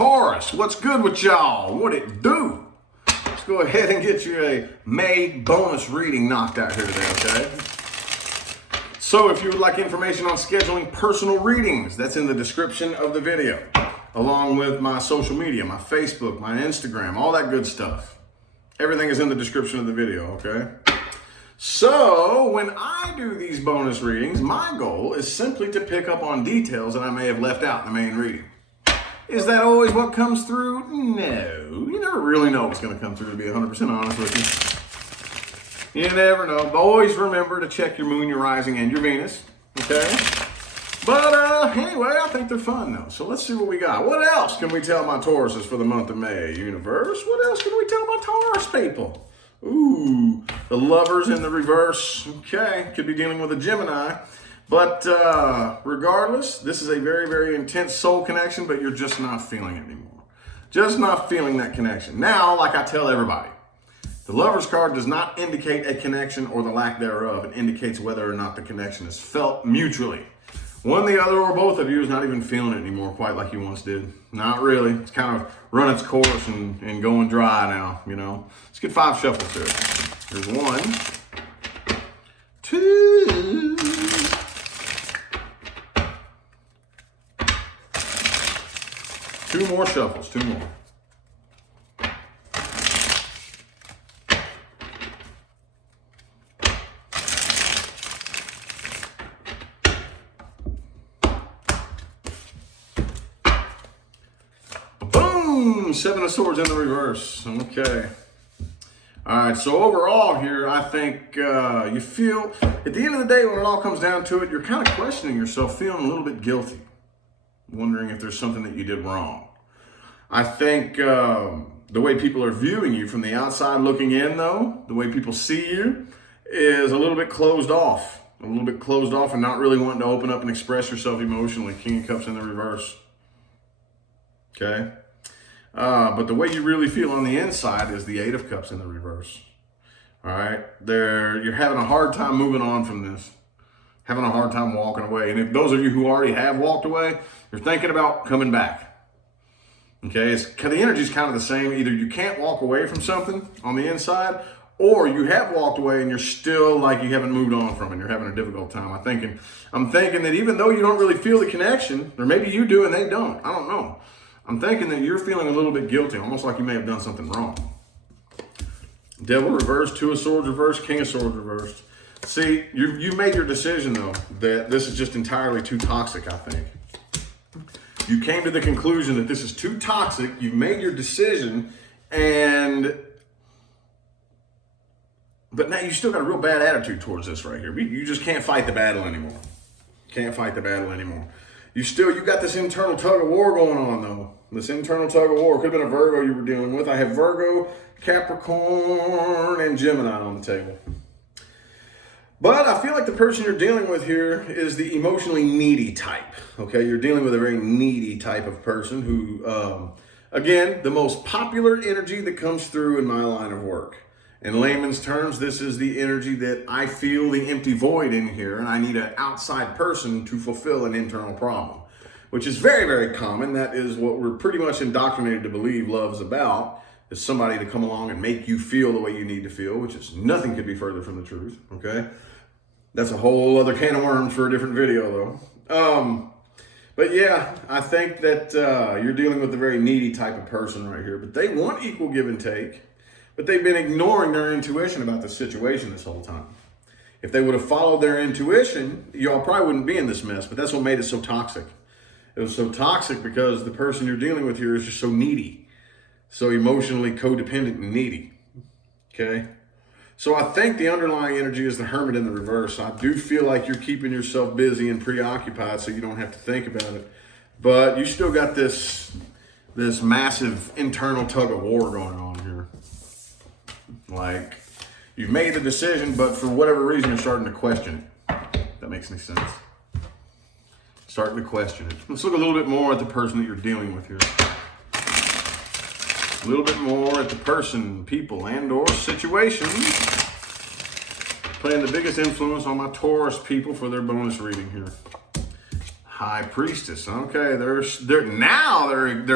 Taurus, what's good with y'all? What it do? Let's go ahead and get you a May bonus reading knocked out here today, okay? So if you would like information on scheduling personal readings, that's in the description of the video, along with my social media, my Facebook, my Instagram, all that good stuff. Everything is in the description of the video, okay? So when I do these bonus readings, my goal is simply to pick up on details that I may have left out in the main reading. Is that always what comes through? No. You never really know what's going to come through, to be 100% honest with you. You never know. But always remember to check your moon, your rising, and your Venus. Okay? But anyway, I think they're fun, though. So let's see what we got. What else can we tell my Tauruses for the month of May, universe? What else can we tell my Taurus people? Ooh, the Lovers in the reverse. Okay, could be dealing with a Gemini. But regardless, this is a very, very intense soul connection, but you're just not feeling it anymore. Just not feeling that connection. Now, like I tell everybody, the Lover's card does not indicate a connection or the lack thereof. It indicates whether or not the connection is felt mutually. One, the other, or both of you is not even feeling it anymore quite like you once did. Not really. It's kind of run its course and going dry now, you know. Let's get 5 shuffles here. Here's 1, 2... 2 more shuffles, 2 more. Boom! 7 of Swords in the reverse. Okay. All right, so overall here, I think you feel, at the end of the day, when it all comes down to it, you're kind of questioning yourself, feeling a little bit guilty. Wondering if there's something that you did wrong. I think the way people are viewing you from the outside looking in, though, the way people see you is a little bit closed off. A little bit closed off and not really wanting to open up and express yourself emotionally. King of Cups in the reverse. Okay? But the way you really feel on the inside is the 8 of Cups in the reverse. All right? You're having a hard time moving on from this. Having a hard time walking away. And if those of you who already have walked away, you're thinking about coming back. Okay, the energy is kind of the same. Either you can't walk away from something on the inside, or you have walked away and you're still like you haven't moved on from it. You're having a difficult time. I'm thinking that even though you don't really feel the connection, or maybe you do and they don't, I don't know. I'm thinking that you're feeling a little bit guilty, almost like you may have done something wrong. Devil reversed, 2 of Swords reversed, King of Swords reversed. See, you made your decision, though, that this is just entirely too toxic, I think. You came to the conclusion that this is too toxic. You made your decision, but now you still got a real bad attitude towards this right here. You just can't fight the battle anymore. Can't fight the battle anymore. You got this internal tug of war going on, though. This internal tug of war. Could have been a Virgo you were dealing with. I have Virgo, Capricorn, and Gemini on the table. But I feel like the person you're dealing with here is the emotionally needy type, okay? You're dealing with a very needy type of person who, again, the most popular energy that comes through in my line of work. In layman's terms, this is the energy that I feel the empty void in here, and I need an outside person to fulfill an internal problem, which is very, very common. That is what we're pretty much indoctrinated to believe love is about, is somebody to come along and make you feel the way you need to feel, which is nothing could be further from the truth, okay? That's a whole other can of worms for a different video, though. But yeah, I think that you're dealing with a very needy type of person right here. But they want equal give and take. But they've been ignoring their intuition about the situation this whole time. If they would have followed their intuition, y'all probably wouldn't be in this mess. But that's what made it so toxic. It was so toxic because the person you're dealing with here is just so needy. So emotionally codependent and needy. Okay? So I think the underlying energy is the Hermit in the reverse. I do feel like you're keeping yourself busy and preoccupied so you don't have to think about it. But you still got this massive internal tug of war going on here. Like, you've made the decision, but for whatever reason, you're starting to question it. If that makes any sense. Starting to question it. Let's look a little bit more at the person that you're dealing with here. A little bit more at the person, people, and or situations playing the biggest influence on my Taurus people for their bonus reading here. High priestess. Okay, they're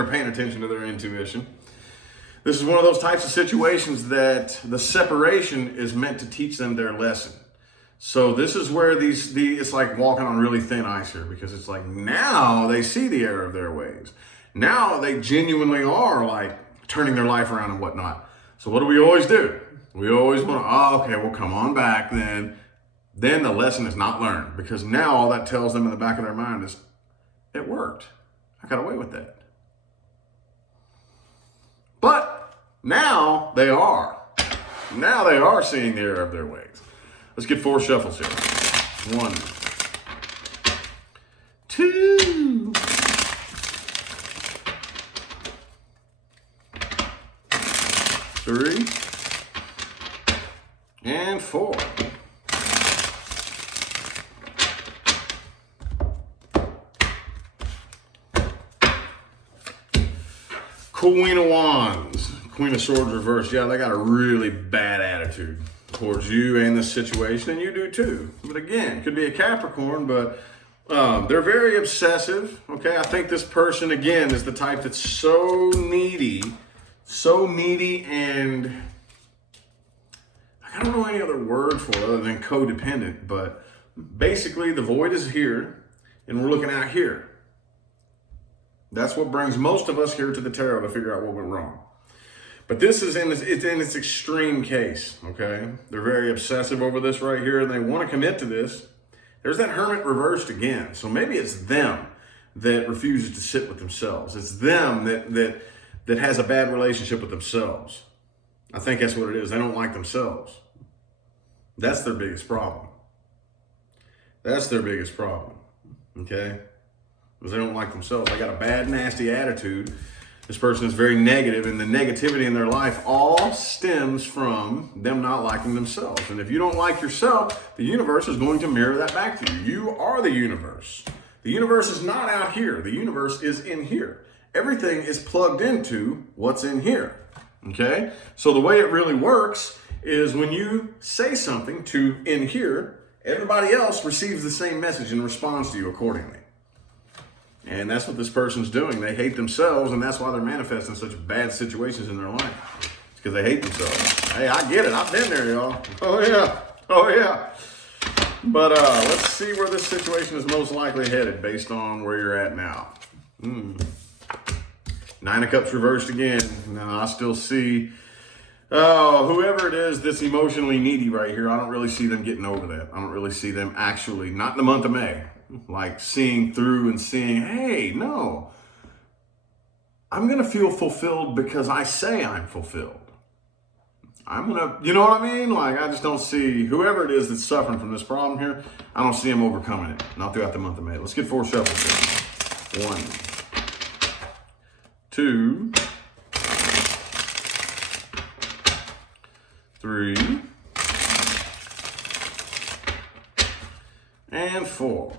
paying attention to their intuition. This is one of those types of situations that the separation is meant to teach them their lesson. So this is where it's like walking on really thin ice here, because it's like now they see the error of their ways. Now they genuinely are like turning their life around and whatnot. So what do? We always want to, okay, well, come on back then. Then the lesson is not learned, because now all that tells them in the back of their mind is, it worked. I got away with that. But now they are seeing the error of their ways. Let's get 4 shuffles here. 1, 2, 3, and 4. Queen of Wands, Queen of Swords reversed. Yeah, they got a really bad attitude towards you and the situation, and you do too. But again, could be a Capricorn, but they're very obsessive. Okay, I think this person, again, is the type that's so needy, and I don't know any other word for it other than codependent, but basically the void is here, and we're looking out here. That's what brings most of us here to the tarot, to figure out what went wrong. But this is in its extreme case, okay? They're very obsessive over this right here, and they want to commit to this. There's that Hermit reversed again. So maybe it's them that refuses to sit with themselves. It's them that has a bad relationship with themselves. I think that's what it is. They don't like themselves. That's their biggest problem. That's their biggest problem, okay? Because they don't like themselves. They got a bad, nasty attitude. This person is very negative, and the negativity in their life all stems from them not liking themselves. And if you don't like yourself, the universe is going to mirror that back to you. You are the universe. The universe is not out here. The universe is in here. Everything is plugged into what's in here, okay? So the way it really works is when you say something to in here, everybody else receives the same message and responds to you accordingly. And that's what this person's doing. They hate themselves, and that's why they're manifesting such bad situations in their life. It's because they hate themselves. Hey, I get it. I've been there, y'all. Oh, yeah. But let's see where this situation is most likely headed based on where you're at now. 9 of Cups reversed again. Now, I still see whoever it is that's emotionally needy right here. I don't really see them getting over that. I don't really see them actually, not in the month of May, like seeing through and seeing, hey, no, I'm going to feel fulfilled because I say I'm fulfilled. I'm going to, you know what I mean? Like, I just don't see whoever it is that's suffering from this problem here. I don't see them overcoming it. Not throughout the month of May. Let's get 4 shuffles here. 1, 2, 3, and 4.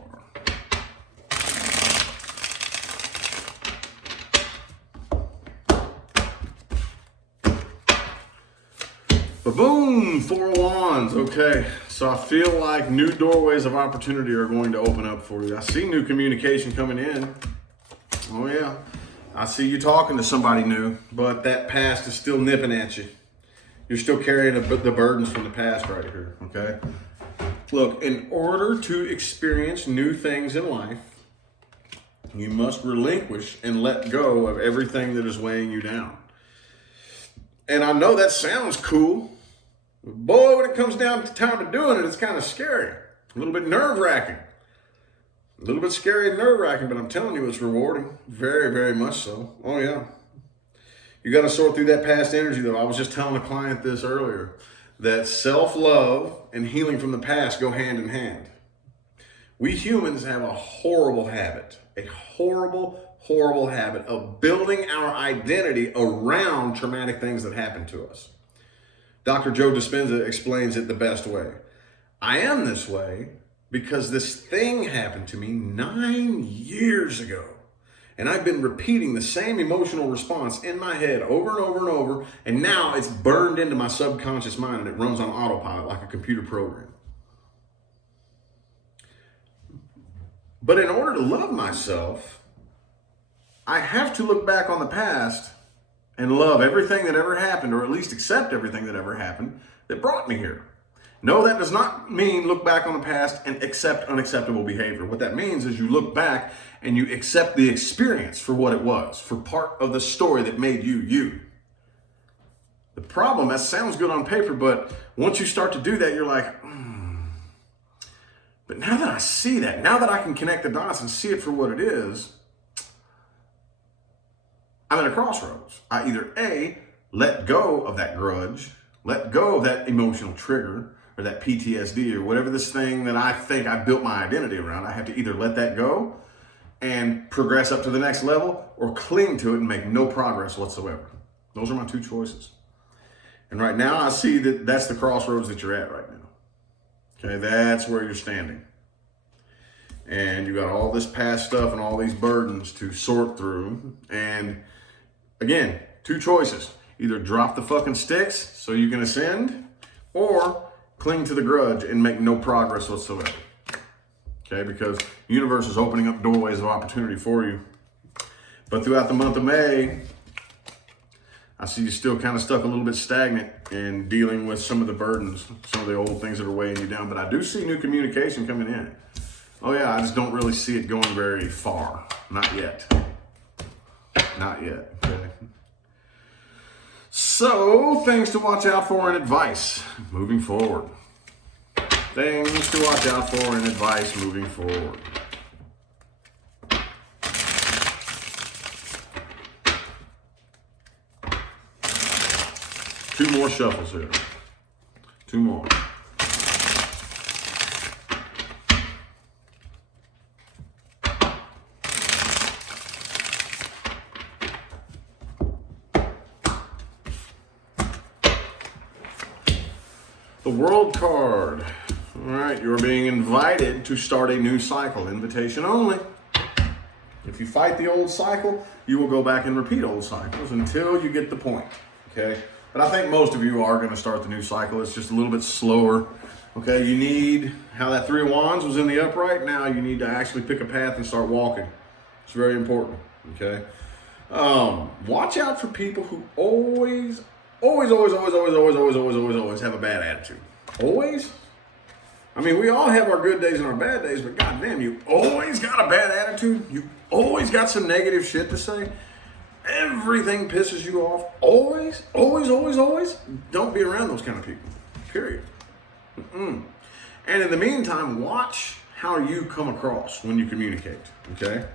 Boom, 4 of Wands. Okay, so I feel like new doorways of opportunity are going to open up for you. I see new communication coming in. Oh yeah, I see you talking to somebody new, but that past is still nipping at you. You're still carrying the burdens from the past right here, okay? Look, in order to experience new things in life, you must relinquish and let go of everything that is weighing you down. And I know that sounds cool. Boy, when it comes down to time to doing it, it's kind of scary. A little bit nerve-wracking. A little bit scary and nerve-wracking, but I'm telling you, it's rewarding. Very, very much so. Oh, yeah. You got to sort through that past energy, though. I was just telling a client this earlier, that self-love and healing from the past go hand in hand. We humans have a horrible habit of building our identity around traumatic things that happened to us. Dr. Joe Dispenza explains it the best way. I am this way because this thing happened to me 9 years ago. And I've been repeating the same emotional response in my head over and over and over. And now it's burned into my subconscious mind and it runs on autopilot like a computer program. But in order to love myself, I have to look back on the past and love everything that ever happened, or at least accept everything that ever happened that brought me here. No, that does not mean look back on the past and accept unacceptable behavior. What that means is you look back and you accept the experience for what it was, for part of the story that made you, you. The problem, that sounds good on paper, but once you start to do that, you're like, but now that I see that, now that I can connect the dots and see it for what it is, I'm at a crossroads. I either A, let go of that grudge, let go of that emotional trigger, or that PTSD, or whatever this thing that I think I built my identity around. I have to either let that go and progress up to the next level, or cling to it and make no progress whatsoever. Those are my two choices. And right now I see that that's the crossroads that you're at right now. Okay, that's where you're standing. And you got all this past stuff and all these burdens to sort through. And again, two choices. Either drop the fucking sticks so you can ascend, or cling to the grudge and make no progress whatsoever. Okay, because the universe is opening up doorways of opportunity for you. But throughout the month of May, I see you still kind of stuck a little bit stagnant in dealing with some of the burdens, some of the old things that are weighing you down. But I do see new communication coming in. Oh yeah, I just don't really see it going very far. Not yet. Not yet. Okay. So, things to watch out for and advice moving forward. Things to watch out for and advice moving forward. Two more shuffles here. Two more. The World card. All right, you're being invited to start a new cycle. Invitation only. If you fight the old cycle, you will go back and repeat old cycles until you get the point. Okay? But I think most of you are going to start the new cycle. It's just a little bit slower. Okay, you need, how that Three of Wands was in the upright, now you need to actually pick a path and start walking. It's very important. Okay? Watch out for people who always have a bad attitude. Always? I mean, we all have our good days and our bad days, but goddamn, you always got a bad attitude. You always got some negative shit to say. Everything pisses you off. Always. Don't be around those kind of people. Period. And in the meantime, watch how you come across when you communicate. Okay?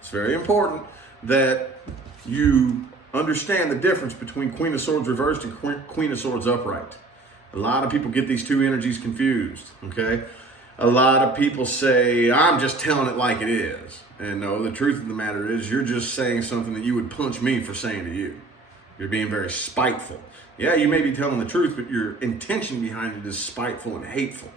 It's very important that you understand the difference between Queen of Swords reversed and Queen of Swords upright. A lot of people get these two energies confused, okay? A lot of people say, I'm just telling it like it is. And no, the truth of the matter is you're just saying something that you would punch me for saying to you. You're being very spiteful. Yeah, you may be telling the truth, but your intention behind it is spiteful and hateful,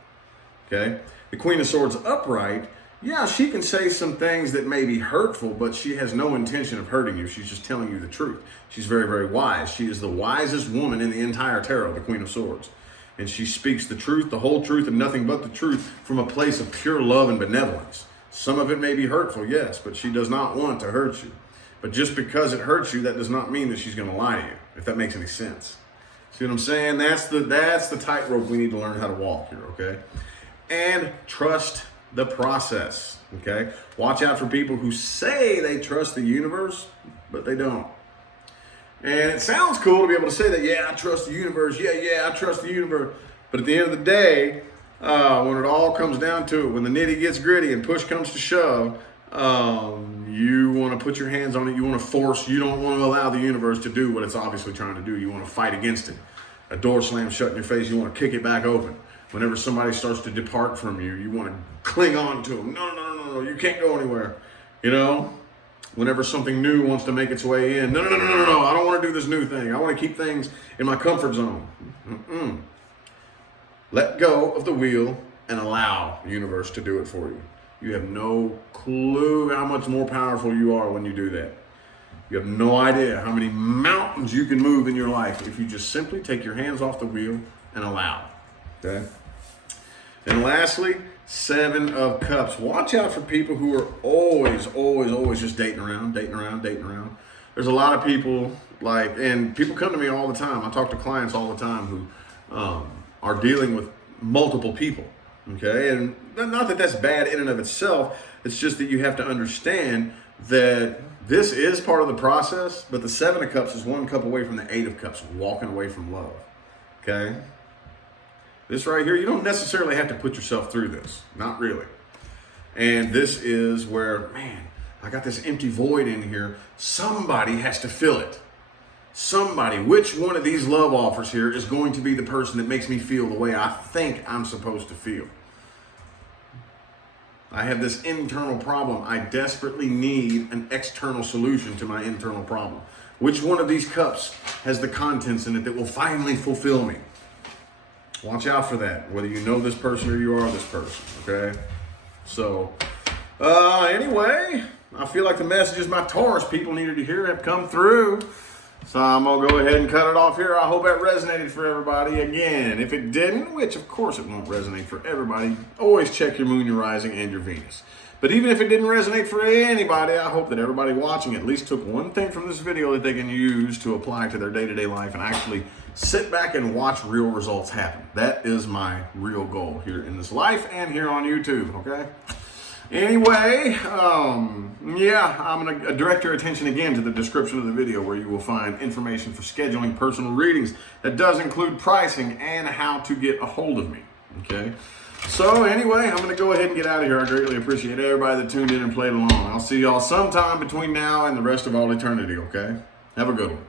okay? The Queen of Swords upright, yeah, she can say some things that may be hurtful, but she has no intention of hurting you. She's just telling you the truth. She's very, very wise. She is the wisest woman in the entire tarot, the Queen of Swords. And she speaks the truth, the whole truth, and nothing but the truth from a place of pure love and benevolence. Some of it may be hurtful, yes, but she does not want to hurt you. But just because it hurts you, that does not mean that she's going to lie to you, if that makes any sense. See what I'm saying? That's the tightrope we need to learn how to walk here, okay? And trust the process, okay? Watch out for people who say they trust the universe, but they don't. And it sounds cool to be able to say that, yeah, I trust the universe, yeah, I trust the universe. But at the end of the day, when it all comes down to it, when the nitty gets gritty and push comes to shove, you want to put your hands on it, you want to force, you don't want to allow the universe to do what it's obviously trying to do. You want to fight against it. A door slams shut in your face, you want to kick it back open. Whenever somebody starts to depart from you, you want to cling on to them. No, you can't go anywhere, you know? Whenever something new wants to make its way in, no, I don't want to do this new thing. I want to keep things in my comfort zone. Let go of the wheel and allow the universe to do it for you. You have no clue how much more powerful you are when you do that. You have no idea how many mountains you can move in your life if you just simply take your hands off the wheel and allow. Okay? And lastly, Seven of Cups. Watch out for people who are always just dating around. There's a lot of people and people come to me all the time. I talk to clients all the time who are dealing with multiple people. Okay, and not that that's bad in and of itself. It's just that you have to understand that this is part of the process. But the Seven of Cups is one cup away from the Eight of Cups, walking away from love. Okay. This right here, you don't necessarily have to put yourself through this. Not really. And this is where, man, I got this empty void in here. Somebody has to fill it. Somebody. Which one of these love offers here is going to be the person that makes me feel the way I think I'm supposed to feel? I have this internal problem. I desperately need an external solution to my internal problem. Which one of these cups has the contents in it that will finally fulfill me? Watch out for that, whether you know this person or you are this person, okay? So, anyway, I feel like the messages my Taurus people needed to hear have come through. So I'm going to go ahead and cut it off here. I hope that resonated for everybody. Again, if it didn't, which of course it won't resonate for everybody, always check your moon, your rising, and your Venus. But even if it didn't resonate for anybody, I hope that everybody watching at least took one thing from this video that they can use to apply to their day-to-day life and actually sit back and watch real results happen. That is my real goal here in this life and here on YouTube, okay? Anyway, yeah, I'm going to direct your attention again to the description of the video where you will find information for scheduling personal readings that does include pricing and how to get a hold of me, okay? So anyway, I'm going to go ahead and get out of here. I greatly appreciate everybody that tuned in and played along. I'll see y'all sometime between now and the rest of all eternity, okay? Have a good one.